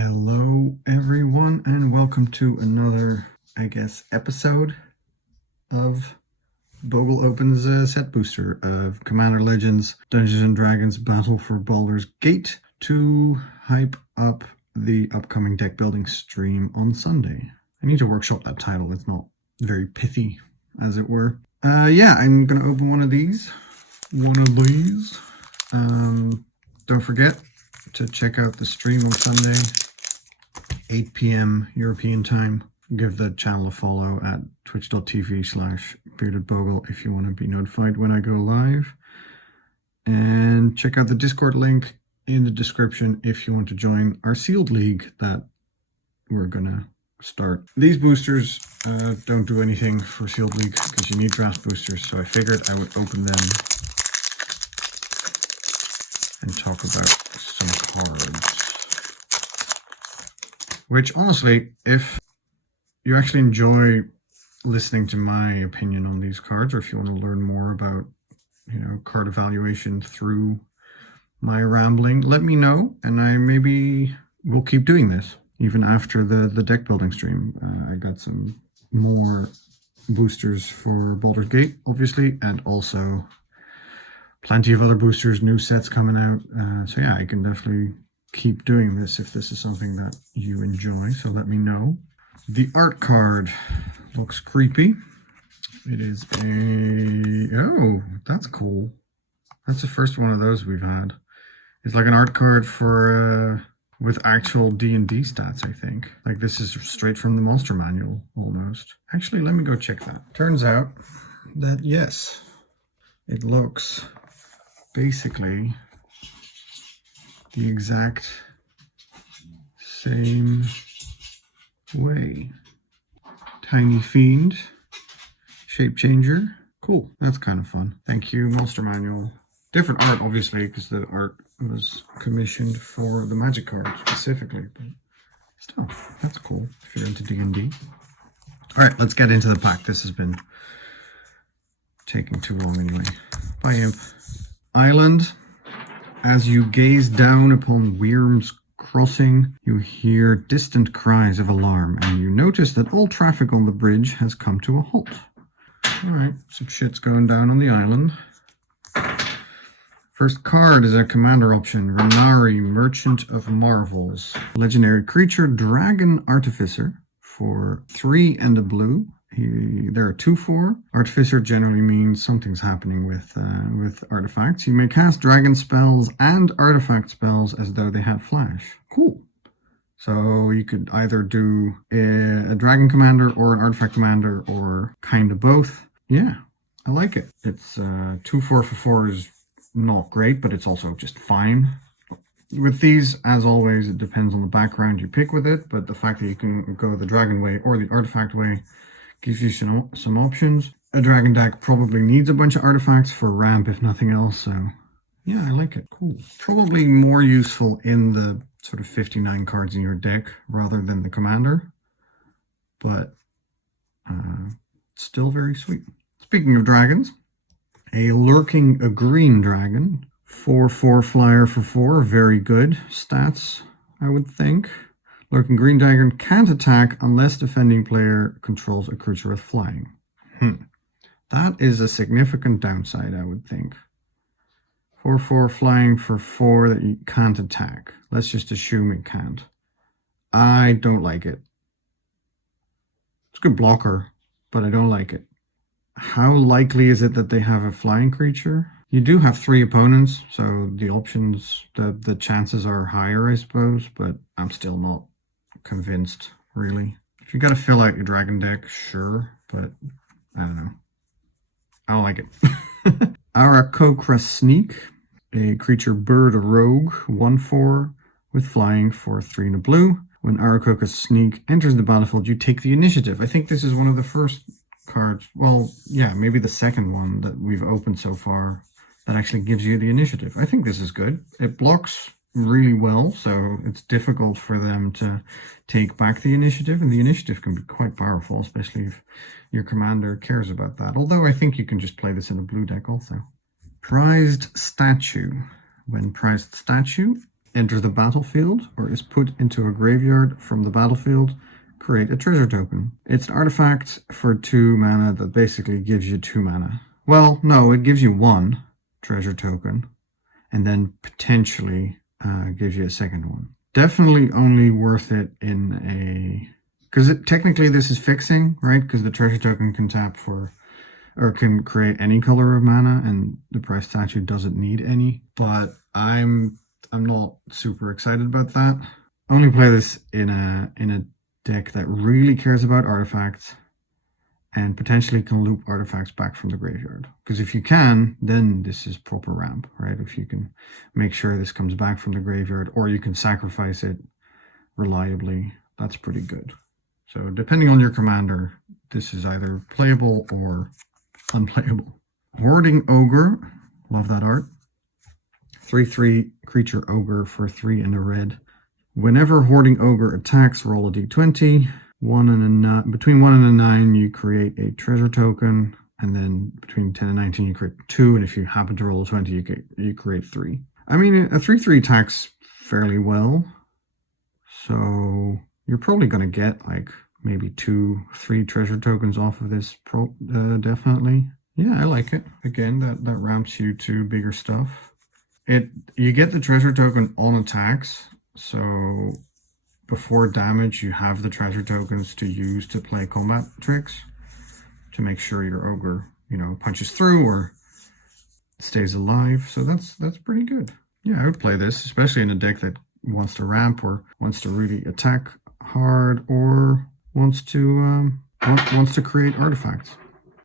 Hello everyone and welcome to another, episode of Bogle Opens a Set Booster of Commander Legends Dungeons & Dragons Battle for Baldur's Gate to hype up the upcoming deck building stream on Sunday. I need to workshop that title, it's not very pithy, as it were. I'm going to open one of these. Don't forget to check out the stream on Sunday, 8 p.m. European time. Give the channel a follow at twitch.tv/beardedbogle if you want to be notified when I go live. And check out the Discord link in the description if you want to join our sealed league that we're going to start. These boosters don't do anything for sealed league because you need draft boosters, so I figured I would open them and talk about some cards. Which, honestly, if you actually enjoy listening to my opinion on these cards, or if you want to learn more about, card evaluation through my rambling, let me know, and I maybe will keep doing this even after the deck building stream. I got some more boosters for Baldur's Gate, obviously, and also plenty of other boosters, new sets coming out. So yeah, I can definitely keep doing this if this is something that you enjoy. So let me know. The art card looks creepy. It is oh, that's cool. That's the first one of those we've had. It's like an art card for with actual D&D stats, I think. Like this is straight from the monster manual, almost. Actually, let me go check that. Turns out that yes, it looks basically the exact same way. Tiny Fiend, Shape Changer. Cool, that's kind of fun. Thank you, Monster Manual. Different art, obviously, because the art was commissioned for the Magic card specifically, but still, that's cool if you're into D&D. All right, let's get into the pack. This has been taking too long anyway. Bye, Imp. Island. As you gaze down upon Wyrm's Crossing, you hear distant cries of alarm, and you notice that all traffic on the bridge has come to a halt. Alright, some shit's going down on the island. First card is a commander option, Renari, Merchant of Marvels. Legendary creature, Dragon Artificer, for 3 and a blue. There are 2/4. Artificer generally means something's happening with artifacts. You may cast dragon spells and artifact spells as though they had flash. Cool. So you could either do a dragon commander or an artifact commander or kind of both. Yeah, I like it. It's 2/4 for 4 is not great, but it's also just fine. With these, as always, it depends on the background you pick with it, but the fact that you can go the dragon way or the artifact way gives you some options. A dragon deck probably needs a bunch of artifacts for ramp, if nothing else, so yeah, I like it. Cool. Probably more useful in the sort of 59 cards in your deck rather than the commander, but still very sweet. Speaking of dragons, a green dragon, 4/4 flyer for 4, very good stats, I would think. Lurking green dragon can't attack unless defending player controls a creature with flying. That is a significant downside, I would think. 4/4 flying for 4 that you can't attack. Let's just assume it can't. I don't like it. It's a good blocker, but I don't like it. How likely is it that they have a flying creature? You do have 3 opponents, so the options, the chances are higher, I suppose, but I'm still not convinced, really. If you gotta fill out your dragon deck, sure, but I don't know. I don't like it. Aarakocra Sneak, a creature bird rogue, 1/4 with flying for 3 and a blue. When Aarakocra Sneak enters the battlefield, you take the initiative. I think this is one of the first cards, well, yeah, maybe the second one that we've opened so far that actually gives you the initiative. I think this is good. It blocks really well, so it's difficult for them to take back the initiative, and the initiative can be quite powerful, especially if your commander cares about that. Although I think you can just play this in a blue deck also. Prized Statue. When prized statue, enters the battlefield or is put into a graveyard from the battlefield, create a treasure token. It's an artifact for 2 mana that basically gives you 2 mana. Well, no, it gives you 1 treasure token and then potentially gives you a second one. Definitely only worth it in a... Because technically this is fixing, right? Because the treasure token can tap for... or can create any color of mana, and the price statue doesn't need any. But I'm not super excited about that. Only play this in a deck that really cares about artifacts and potentially can loop artifacts back from the graveyard. Because if you can, then this is proper ramp, right? If you can make sure this comes back from the graveyard, or you can sacrifice it reliably, that's pretty good. So depending on your commander, this is either playable or unplayable. Hoarding Ogre, love that art. 3/3 creature ogre for 3 and a red. Whenever Hoarding Ogre attacks, roll a d20. Between 1 and a 9, you create a treasure token, and then between 10 and 19, you create 2, and if you happen to roll a 20, you create 3. I mean, a 3/3 attacks fairly well, so you're probably going to get like maybe 2-3 treasure tokens off of this, definitely. Yeah, I like it. Again, that ramps you to bigger stuff. You get the treasure token on attacks, so before damage, you have the treasure tokens to use to play combat tricks to make sure your ogre, punches through or stays alive. So that's pretty good. Yeah, I would play this, especially in a deck that wants to ramp or wants to really attack hard or wants to create artifacts.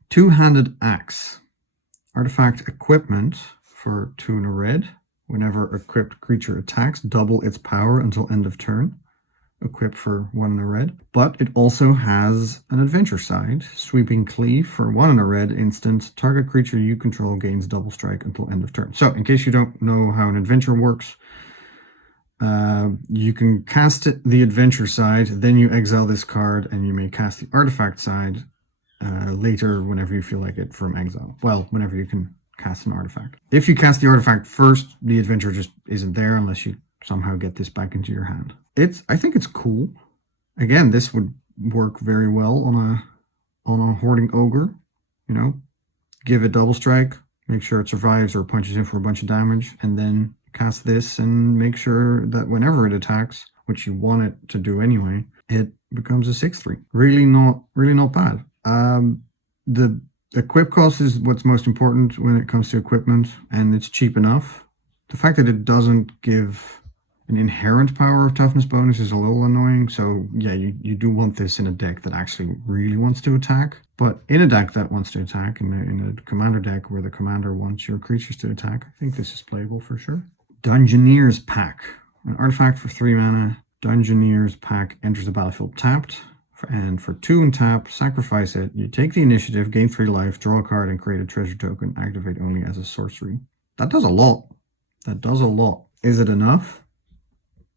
Two-handed axe. Artifact equipment for 2 and a red. Whenever equipped creature attacks, double its power until end of turn. Equipped for 1 and a red. But it also has an adventure side. Sweeping Cleave for 1 and a red instant. Target creature you control gains double strike until end of turn. So in case you don't know how an adventure works, you can cast the adventure side, then you exile this card, and you may cast the artifact side later whenever you feel like it from exile. Well, whenever you can cast an artifact. If you cast the artifact first, the adventure just isn't there unless you somehow get this back into your hand. I think it's cool. Again, this would work very well on a Hoarding Ogre. Give it double strike, make sure it survives or punches in for a bunch of damage, and then cast this and make sure that whenever it attacks, which you want it to do anyway, it becomes a 6/3. Really not bad. The equip cost is what's most important when it comes to equipment, and it's cheap enough. The fact that it doesn't give an inherent power of toughness bonus is a little annoying. So yeah, you do want this in a deck that actually really wants to attack. But in a deck that wants to attack, in a commander deck where the commander wants your creatures to attack, I think this is playable for sure. Dungeoneer's Pack. An artifact for 3 mana. Dungeoneer's Pack enters the battlefield tapped. And for 2 and tap, sacrifice it. You take the initiative, gain 3 life, draw a card, and create a treasure token. Activate only as a sorcery. That does a lot. Is it enough?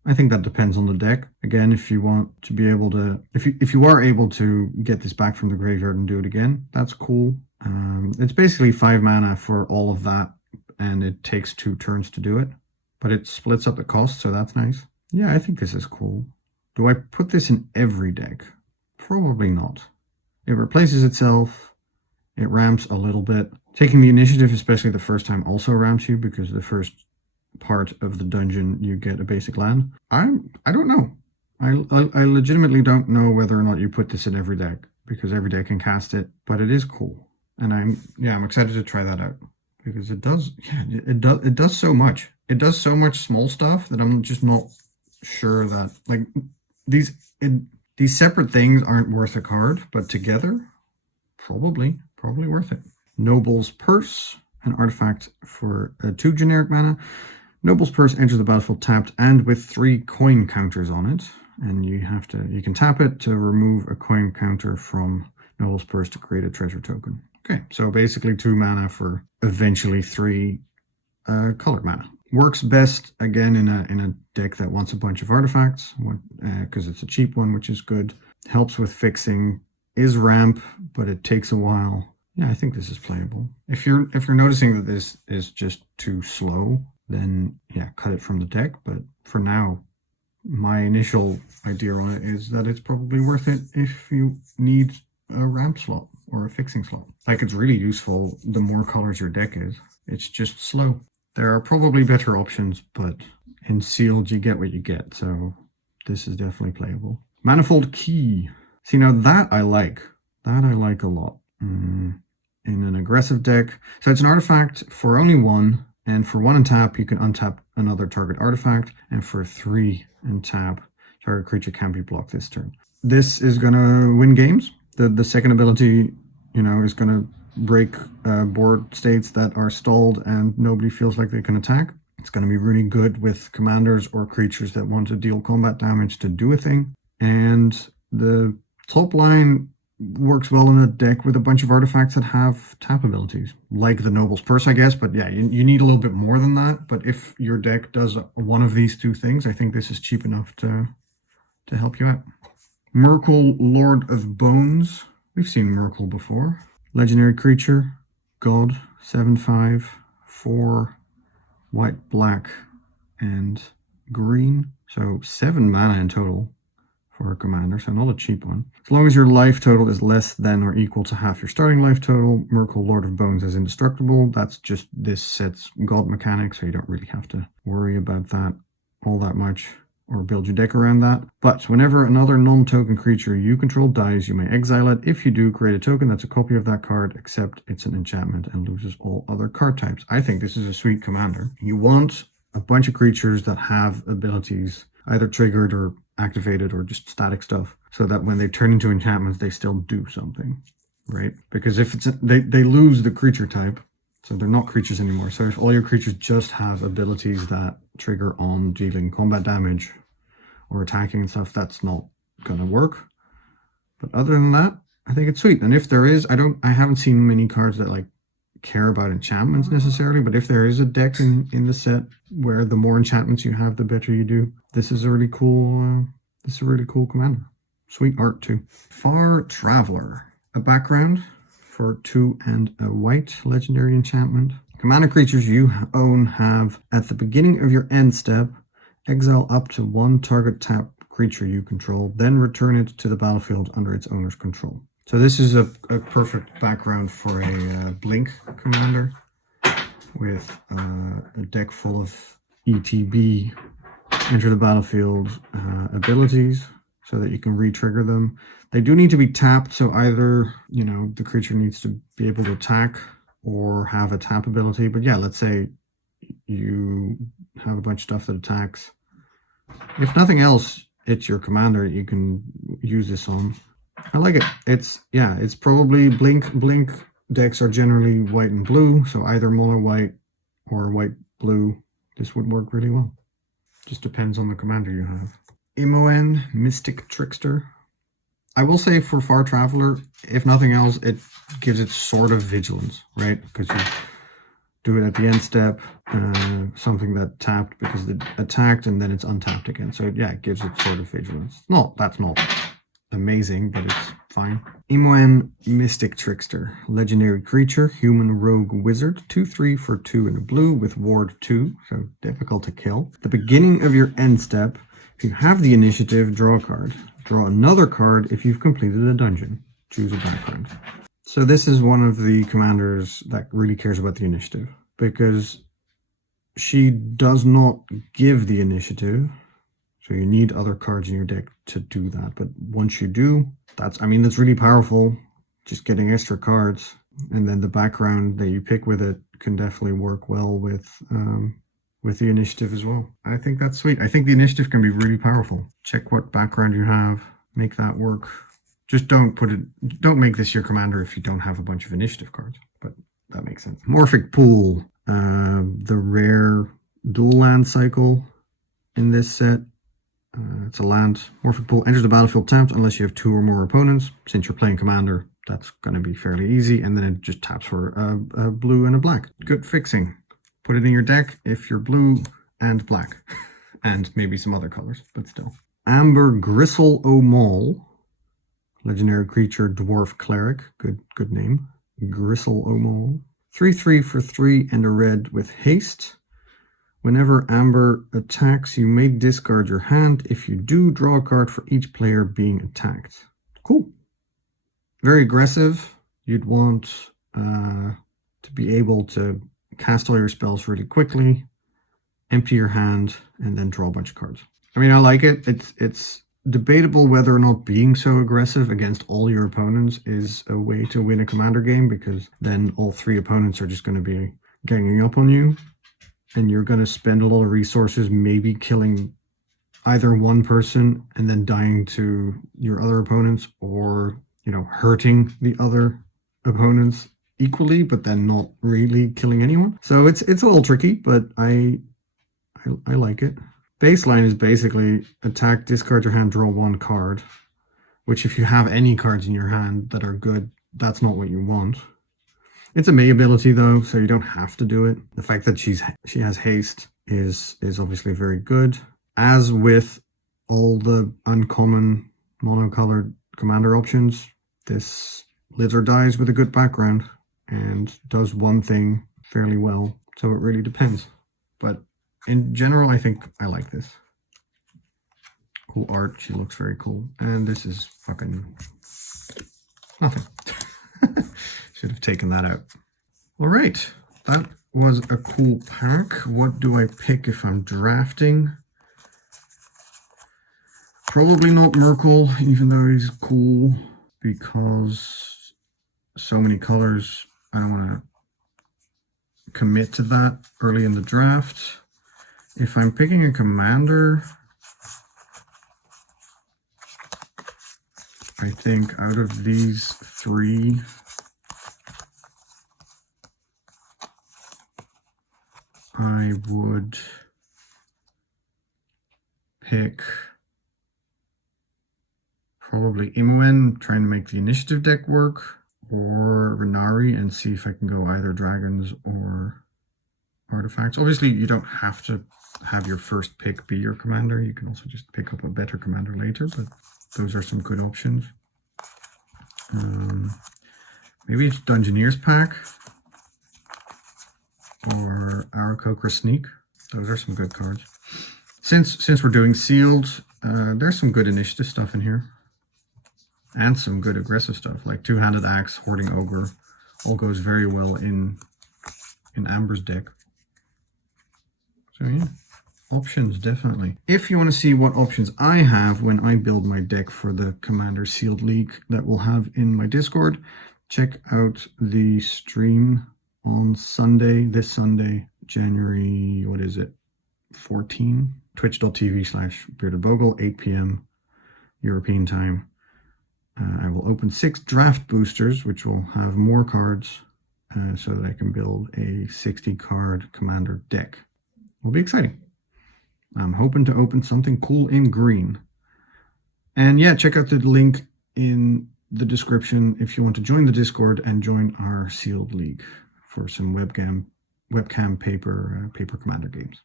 I think that depends on the deck. Again, if you want to be able to... If you are able to get this back from the graveyard and do it again, that's cool. It's basically 5 mana for all of that, and it takes 2 turns to do it. But it splits up the cost, so that's nice. Yeah, I think this is cool. Do I put this in every deck? Probably not. It replaces itself. It ramps a little bit. Taking the initiative, especially the first time, also ramps you because the first part of the dungeon you get a basic land. I don't know. I legitimately don't know whether or not you put this in every deck because every deck can cast it, but it is cool. And I'm excited to try that out because it does so much. It does so much small stuff that I'm just not sure that like these separate things aren't worth a card, but together, probably worth it. Noble's Purse, an artifact for 2 generic mana. Noble's Purse enters the battlefield tapped and with 3 coin counters on it, and you can tap it to remove a coin counter from Noble's Purse to create a treasure token. Okay, so basically 2 mana for eventually 3 colored mana. Works best, again, in a deck that wants a bunch of artifacts, because it's a cheap one, which is good. Helps with fixing, is ramp, but it takes a while. Yeah, I think this is playable. If you're noticing that this is just too slow, then yeah, cut it from the deck. But for now, my initial idea on it is that it's probably worth it if you need a ramp slot or a fixing slot. Like, it's really useful the more colors your deck is. It's just slow. There are probably better options, but in sealed you get what you get, so this is definitely playable. Manifold Key. See, now that I like. That I like a lot. In an aggressive deck. So it's an artifact for only 1, and for 1 and tap, you can untap another target artifact, and for 3 and tap, target creature can't be blocked this turn. This is gonna win games. The second ability, you know, is gonna break board states that are stalled and nobody feels like they can attack. It's gonna be really good with commanders or creatures that want to deal combat damage to do a thing. And the top line works well in a deck with a bunch of artifacts that have tap abilities, like the Noble's Purse, I guess. But yeah, you need a little bit more than that. But if your deck does one of these two things, I think this is cheap enough to help you out. Merkle, Lord of Bones. We've seen Merkle before. Legendary creature, God, 7/5, 4 white, black, and green. So 7 mana in total for a commander, so not a cheap one. As long as your life total is less than or equal to half your starting life total, Merkle, Lord of Bones is indestructible. That's just this set's God mechanic, so you don't really have to worry about that all that much or build your deck around that. But whenever another non-token creature you control dies, you may exile it. If you do, create a token that's a copy of that card, except it's an enchantment and loses all other card types. I think this is a sweet commander. You want a bunch of creatures that have abilities either triggered or activated or just static stuff, so that when they turn into enchantments, they still do something, right? Because if it's they lose the creature type, so they're not creatures anymore. So if all your creatures just have abilities that trigger on dealing combat damage or attacking and stuff, that's not gonna work. But other than that, I think it's sweet. And if there is, I haven't seen many cards that like care about enchantments necessarily, but if there is a deck in the set where the more enchantments you have, the better you do, this is a really cool commander. Sweet art too. Far Traveler, a background for 2 and a white legendary enchantment. Commander creatures you own have, at the beginning of your end step, exile up to 1 target tap creature you control, then return it to the battlefield under its owner's control. So this is a perfect background for a Blink commander with a deck full of ETB, enter the battlefield abilities, so that you can re-trigger them. They do need to be tapped, so either, you know, the creature needs to be able to attack or have a tap ability. But yeah, let's say you have a bunch of stuff that attacks. If nothing else, it's your commander you can use this on. I like it. It's probably Blink decks are generally white and blue, so either mono white or white blue, this would work really well. Just depends on the commander you have. Imoen, Mystic Trickster. I will say for Far Traveler, if nothing else, it gives it sort of vigilance, right? Because you do it at the end step, something that tapped because it attacked and then it's untapped again. So yeah, it gives it sort of vigilance. That's not amazing, but it's fine. Imoen, Mystic Trickster, legendary creature, human rogue wizard, 2/3 for 2 in a blue with ward 2, so difficult to kill. At the beginning of your end step, if you have the initiative, draw a card. Draw another card if you've completed a dungeon. Choose a background. So this is one of the commanders that really cares about the initiative, because she does not give the initiative. So you need other cards in your deck to do that. But once you do, that's really powerful. Just getting extra cards. And then the background that you pick with it can definitely work well with the initiative as well. I think that's sweet. I think the initiative can be really powerful. Check what background you have. Make that work. Just don't make this your commander if you don't have a bunch of initiative cards. But that makes sense. Morphic Pool. The rare dual land cycle in this set. It's a land. Morphic Pool enters the battlefield tapped unless you have 2 or more opponents. Since you're playing commander, that's going to be fairly easy. And then it just taps for a blue and a black. Good fixing. Put it in your deck if you're blue and black. And maybe some other colors, but still. Amber Gristle O'Maul. Legendary creature, dwarf cleric. Good name. Gristle O'Maul. 3/3 for 3 and a red with haste. Whenever Amber attacks, you may discard your hand. If you do, draw a card for each player being attacked. Cool. Very aggressive. You'd want to be able to cast all your spells really quickly, empty your hand, and then draw a bunch of cards. I mean, I like it. It's debatable whether or not being so aggressive against all your opponents is a way to win a commander game, because then all three opponents are just going to be ganging up on you, and you're going to spend a lot of resources maybe killing either one person and then dying to your other opponents, or, you know, hurting the other opponents equally, but then not really killing anyone. So it's a little tricky, but I like it. Baseline is basically attack, discard your hand, draw one card, which if you have any cards in your hand that are good, that's not what you want. It's a May ability though, so you don't have to do it. The fact that she has haste is obviously very good. As with all the uncommon monocolored commander options, this lives or dies with a good background and does one thing fairly well, so it really depends. But in general, I think I like this. Cool art, she looks very cool. And this is fucking nothing. Should have taken that out. All right, that was a cool pack. What do I pick if I'm drafting? Probably not Merkel, even though he's cool, because so many colors, I don't want to commit to that early in the draft. If I'm picking a commander, I think out of these three, I would pick probably Imoen, trying to make the initiative deck work, or Renari and see if I can go either dragons or artifacts. Obviously, you don't have to have your first pick be your commander. You can also just pick up a better commander later, but those are some good options. Maybe it's Dungeoneer's pack or Aarakocra Sneak. Those are some good cards. Since we're doing sealed, there's some good initiative stuff in here. And some good aggressive stuff, like Two-Handed Axe, Hoarding Ogre, all goes very well in Amber's deck. So yeah, options definitely. If you want to see what options I have when I build my deck for the Commander Sealed League that we'll have in my Discord, check out the stream on Sunday, this Sunday, January, what is it, 14? Twitch.tv/BeardedBogle, 8 p.m. European time. I will open 6 draft boosters, which will have more cards so that I can build a 60-card commander deck. Will be exciting. I'm hoping to open something cool in green. And yeah, check out the link in the description if you want to join the Discord and join our sealed league for some webcam paper commander games.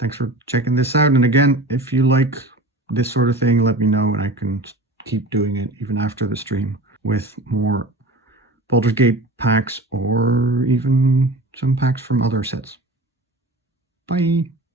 Thanks for checking this out. And again, if you like this sort of thing, let me know and I can keep doing it even after the stream with more Baldur's Gate packs or even some packs from other sets. Bye.